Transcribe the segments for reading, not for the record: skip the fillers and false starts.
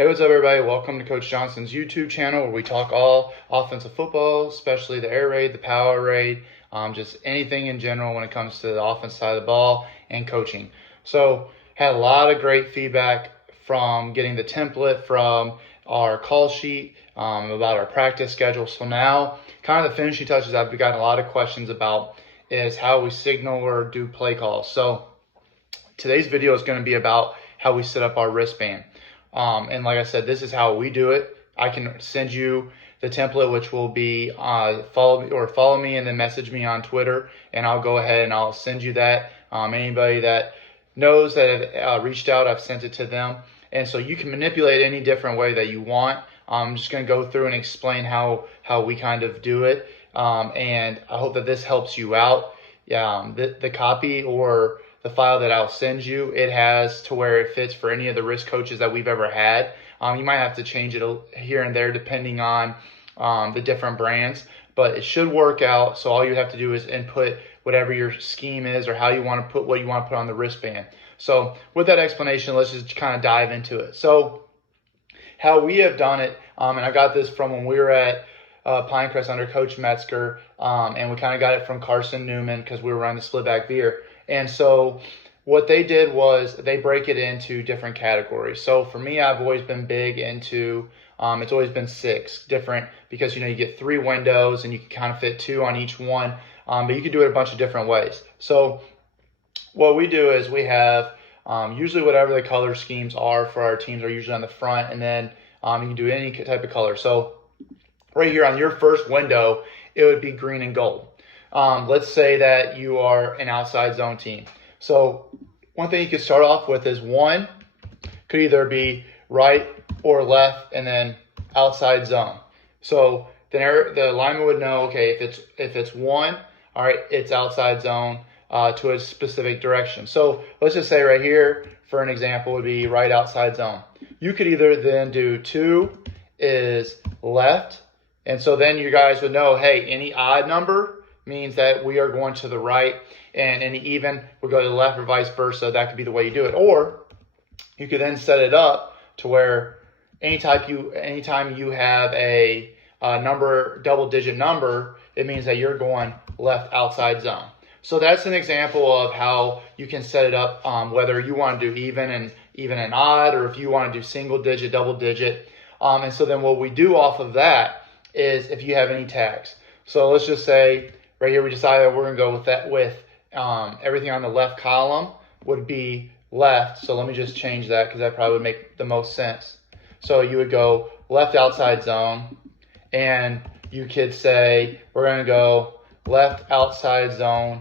Hey, what's up, everybody? Welcome to Coach Johnson's YouTube channel where we talk all offensive football, especially the air raid, the power raid, just anything in general when it comes to the offense side of the ball and coaching. So, had a lot of great feedback from getting the template from our call sheet about our practice schedule. So now, kind of the finishing touches I've gotten a lot of questions about is how we signal or do play calls. So, today's video is going to be about how we set up our wristband. And like I said, this is how we do it. I can send you the template, which will be follow me and then message me on Twitter, and I'll go ahead and I'll send you that. Anybody that knows that have reached out, I've sent it to them. And so you can manipulate any different way that you want. I'm just going to go through and explain how we kind of do it. And I hope that this helps you out. The copy or the file that I'll send you, it has to where it fits for any of the wrist coaches that we've ever had. You might have to change it here and there depending on the different brands, but it should work out. So all you have to do is input whatever your scheme is or how you want to put what you want to put on the wristband. So with that explanation, let's just kind of dive into it. So how we have done it, and I got this from when we were at Pinecrest under Coach Metzger, and we kind of got it from Carson Newman because we were running the split back veer. And so what they did was they break it into different categories. So for me, I've always been big into, it's always been 6 different, because you get 3 windows and you can kind of fit 2 on each one, but you can do it a bunch of different ways. So what we do is we have usually whatever the color schemes are for our teams are usually on the front, and then you can do any type of color. So right here on your first window, it would be green and gold. Let's say that you are an outside zone team. So one thing you could start off with is 1 could either be right or left and then outside zone. So then the lineman would know, okay, if it's 1, all right, it's outside zone to a specific direction. So let's just say right here, for an example, would be right outside zone. You could either then do 2 is left, and so then you guys would know, hey, any odd number means that we are going to the right, and any even would go to the left, or vice versa. That could be the way you do it. Or you could then set it up to where anytime you have a number, double-digit number, it means that you're going left outside zone. So that's an example of how you can set it up, whether you want to do even and odd, or if you want to do single-digit, double-digit. And so then what we do off of that is if you have any tags. So let's just say right here we decided that we're going to go with that with everything on the left column would be left. So let me just change that because that probably would make the most sense. So you would go left outside zone, and you could say we're going to go left outside zone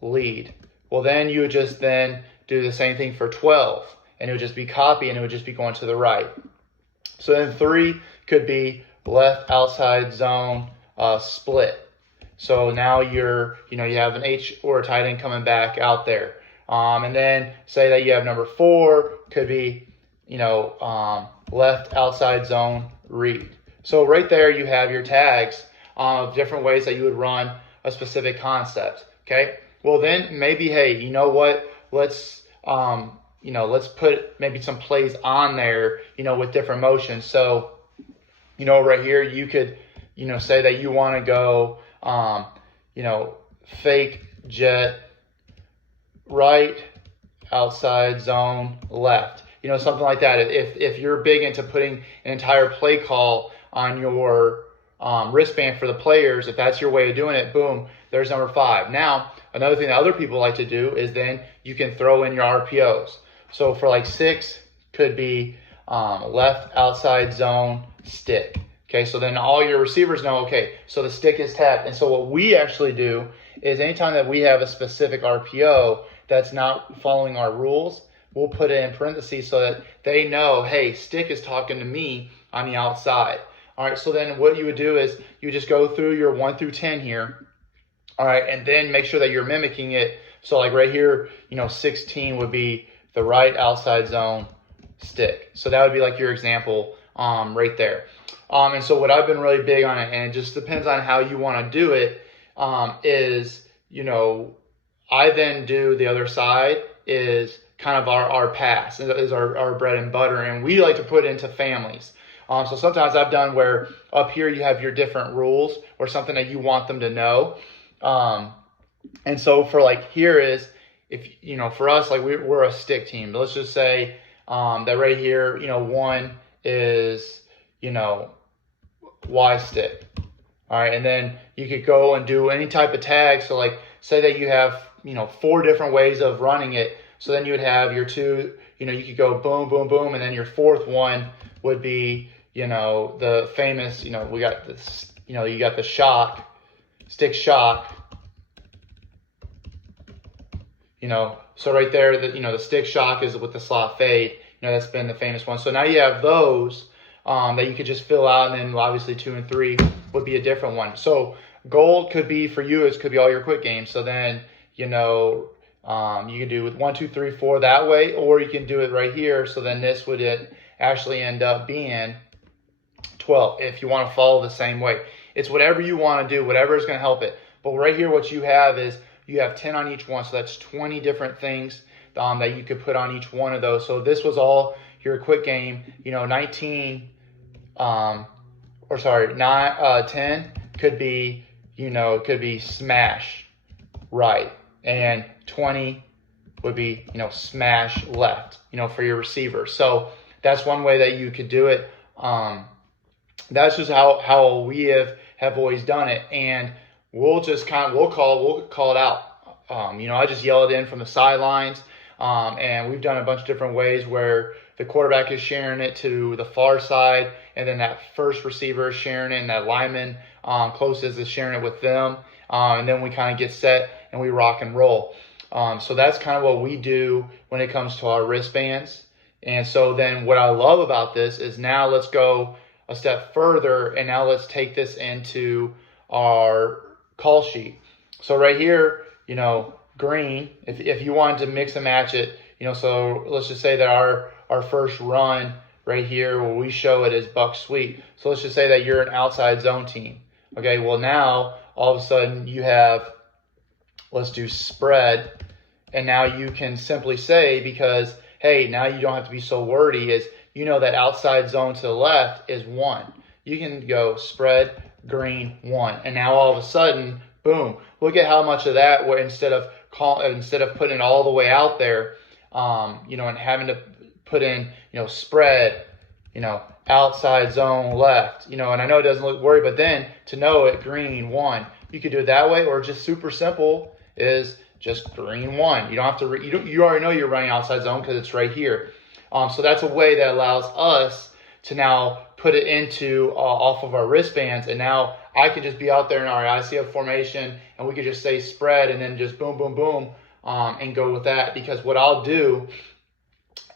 lead. Well, then you would just then do the same thing for 12, and it would just be copy, and it would just be going to the right. So then 3 could be left outside zone split. So now you have an H or a tight end coming back out there. And then say that you have number 4 could be, left outside zone read. So right there you have your tags of different ways that you would run a specific concept. Okay. Well, then maybe, hey, you know what? Let's put maybe some plays on there, with different motions. So, right here you could, say that you want to go, fake jet right outside zone left, something like that. If you're big into putting an entire play call on your wristband for the players, if that's your way of doing it, boom, there's number 5. Now, another thing that other people like to do is then you can throw in your RPOs. So for like 6 could be left outside zone stick. Okay, so then all your receivers know, okay, so the stick is tapped. And so what we actually do is anytime that we have a specific RPO that's not following our rules, we'll put it in parentheses so that they know, hey, stick is talking to me on the outside. All right, so then what you would do is you just go through your 1 through 10 here. All right, and then make sure that you're mimicking it. So like right here, 16 would be the right outside zone stick. So that would be like your example right there. And so what I've been really big on it, and it just depends on how you want to do it, is, I then do the other side is kind of our pass, is our bread and butter, and we like to put it into families. So sometimes I've done where up here you have your different rules or something that you want them to know. And so for like here is, if for us, like we're a stick team. Let's just say that right here, 1 is Y stick. All right, and then you could go and do any type of tag. So like say that you have 4 different ways of running it. So then you would have your 2, you could go boom, boom, boom, and then your 4th one would be the famous, we got this, you got the shock, stick shock. So right there, the stick shock is with the slot fade. That's been the famous one. So now you have those that you could just fill out, and then obviously 2 and 3 would be a different one. So gold could be for you, it could be all your quick games. So then, you can do with 1, 2, 3, 4 that way, or you can do it right here. So then this would actually end up being 12 if you want to follow the same way. It's whatever you want to do, whatever is going to help it. But right here, what you have is you have 10 on each one. So that's 20 different things that you could put on each one of those. So this was all your quick game, 19, 10 could be, could be smash right. And 20 would be, smash left, for your receiver. So that's one way that you could do it. That's just how we have always done it. And we'll just we'll call it out. I just yell it in from the sidelines. And we've done a bunch of different ways where the quarterback is sharing it to the far side, and then that first receiver is sharing it, and that lineman closest is sharing it with them. And then we kind of get set and we rock and roll. So that's kind of what we do when it comes to our wristbands. And so then what I love about this is now let's go a step further, and now let's take this into our call sheet. So right here, green, if you wanted to mix and match it, so let's just say that our first run right here where we show it as buck sweep. So let's just say that you're an outside zone team. Okay, well now all of a sudden you have, let's do spread, and now you can simply say, because hey, now you don't have to be so wordy, is that outside zone to the left is 1. You can go spread green 1, and now all of a sudden, boom, look at how much of that, where instead of putting it all the way out there, and having to put in, spread, outside zone left, and I know it doesn't look worried, but then to know it green 1, you could do it that way, or just super simple is just green 1. You don't have to, you already know you're running outside zone because it's right here. So that's a way that allows us to now put it into off of our wristbands, and now I could just be out there in our ICF formation, and we could just say spread, and then just boom, boom, boom, and go with that. Because what I'll do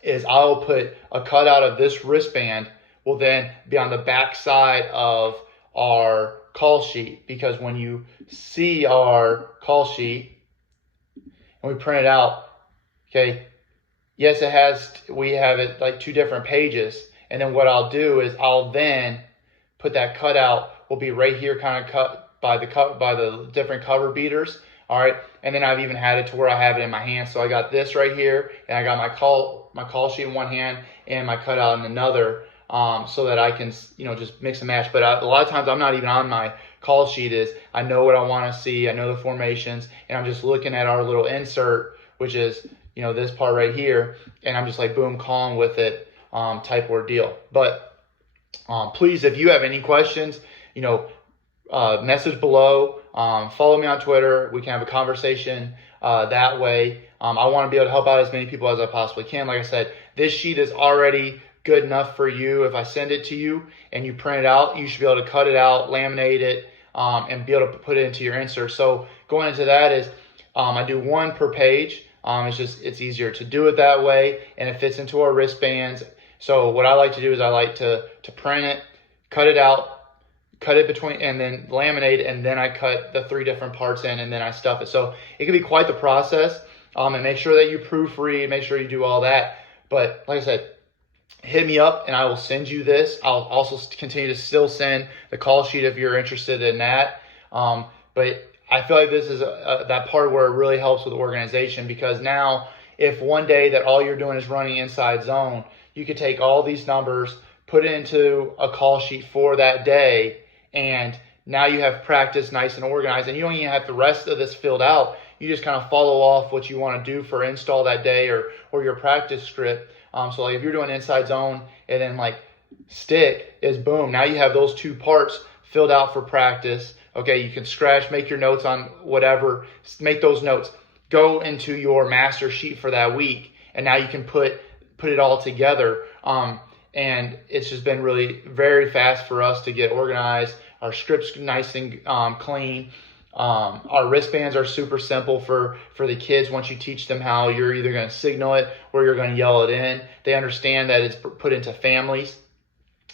is I'll put a cutout of this wristband will then be on the back side of our call sheet, because when you see our call sheet and we print it out, okay, yes, we have it like 2 different pages. And then what I'll do is I'll then put that cutout will be right here, kind of cut by the different cover beaters. All right. And then I've even had it to where I have it in my hand. So I got this right here, and I got my call sheet in one hand and my cutout in another, so that I can, just mix and match. But a lot of times I'm not even on my call sheet. Is I know what I want to see. I know the formations, and I'm just looking at our little insert, which is, this part right here. And I'm just like, boom, calling with it, type ordeal. But please, if you have any questions, message below, follow me on Twitter. We can have a conversation that way. I want to be able to help out as many people as I possibly can. Like I said, this sheet is already good enough for you. If I send it to you and you print it out, you should be able to cut it out, laminate it, and be able to put it into your insert. So going into that is, I do 1 per page. It's easier to do it that way, and it fits into our wristbands. So what I like to do is I like to print it, cut it out, cut it between, and then laminate it, and then I cut the 3 different parts in, and then I stuff it. So it can be quite the process, and make sure that you proofread, make sure you do all that. But like I said, hit me up and I will send you this. I'll also continue to still send the call sheet if you're interested in that. But I feel like this is that part where it really helps with organization, because now if one day that all you're doing is running inside zone, you could take all these numbers, put it into a call sheet for that day, and now you have practice nice and organized, and you don't even have the rest of this filled out. You just kind of follow off what you want to do for install that day or your practice script. So like if you're doing inside zone and then like stick is boom, now you have those two parts filled out for practice. Okay, you can scratch, make your notes on whatever, make those notes, go into your master sheet for that week, and now you can put it all together. And it's just been really very fast for us to get organized. Our script's nice and clean. Our wristbands are super simple for the kids. Once you teach them how you're either going to signal it or you're going to yell it in, they understand that it's put into families.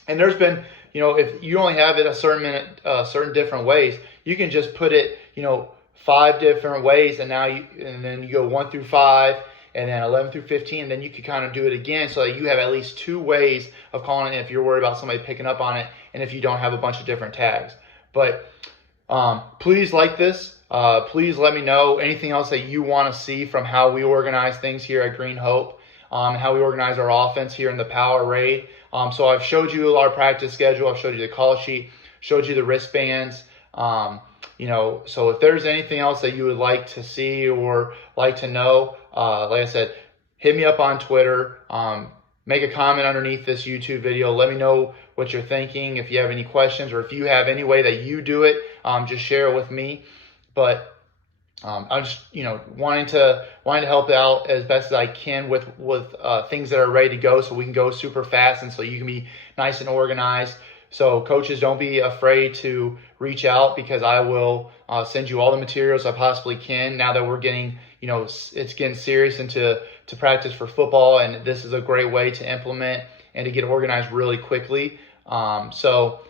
And there's been, if you only have it a certain minute, certain different ways, you can just put it, 5 different ways, and then you go 1 through 5, and then 11 through 15, and then you can kind of do it again so that you have at least 2 ways of calling it if you're worried about somebody picking up on it and if you don't have a bunch of different tags. But please like this. Please let me know anything else that you want to see from how we organize things here at Green Hope, and how we organize our offense here in the Power Raid. So I've showed you our practice schedule. I've showed you the call sheet, showed you the wristbands. So if there's anything else that you would like to see or like to know, like I said, hit me up on Twitter. Make a comment underneath this YouTube video. Let me know what you're thinking. If you have any questions or if you have any way that you do it, just share it with me. But I'm just wanting to help out as best as I can with things that are ready to go, so we can go super fast and so you can be nice and organized. So coaches, don't be afraid to reach out, because I will send you all the materials I possibly can now that we're getting, it's getting serious into practice for football, and this is a great way to implement and to get organized really quickly. So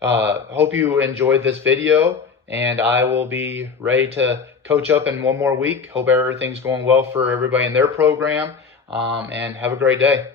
hope you enjoyed this video, and I will be ready to coach up in one more week. Hope everything's going well for everybody in their program, and have a great day.